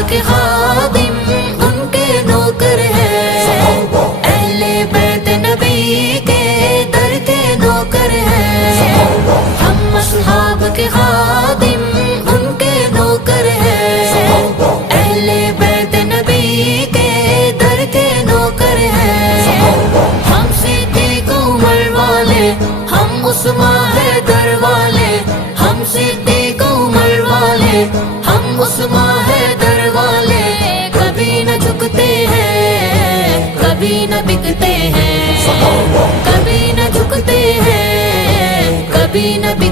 کے خادم ان کے نوکر ہیں، اہل بیت نبی کے در کے نوکر ہیں، ہم اصحاب کے خادم ان کے نوکر ہیں، اہل بیت نبی کے در کے نوکر ہیں، ہم صدیق عمر والے، ہم عثمان حیدر والے، ہم صدیق عمر والے، ہم عثمان حیدر والے، کبھی نہ جھکتے ہیں، کبھی نہ بکتے ہیں، کبھی نہ جھکتے ہیں، کبھی نہ